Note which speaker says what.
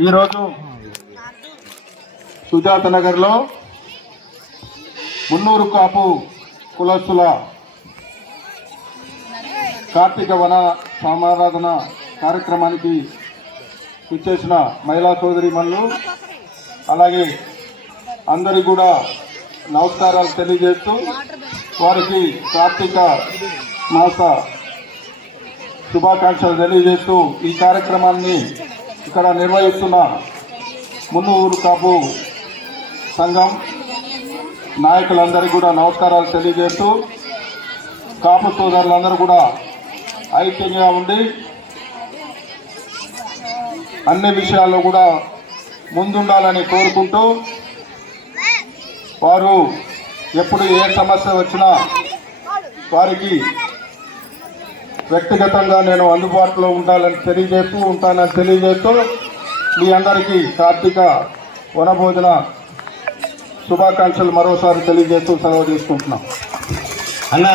Speaker 1: ఈరోజు సుజాత నగర్లో మున్నూరు కాపు కులస్తుల కార్తీక వన సమారాధన కార్యక్రమానికి ఇచ్చేసిన మహిళా సోదరి అలాగే అందరికి కూడా నమస్కారాలు తెలియజేస్తూ వారికి కార్తీక మాస శుభాకాంక్షలు తెలియజేస్తూ ఈ కార్యక్రమాన్ని ఇక్కడ నిర్వహిస్తున్న మున్నూరు కాపు సంఘం నాయకులందరికీ కూడా నమస్కారాలు తెలియజేస్తూ కాపు సోదరులందరూ కూడా ఐక్యంగా ఉండి అన్ని విషయాల్లో కూడా ముందుండాలని కోరుకుంటూ వారు ఎప్పుడు ఏ సమస్య వచ్చినా వారికి వ్యక్తిగతంగా నేను అందుబాటులో ఉండాలని తెలియజేస్తూ ఉంటానని తెలియజేస్తూ మీ అందరికీ కార్తీక వనభోజన శుభాకాంక్షలు మరోసారి తెలియజేస్తూ సెలవు తీసుకుంటున్నాం.
Speaker 2: అన్న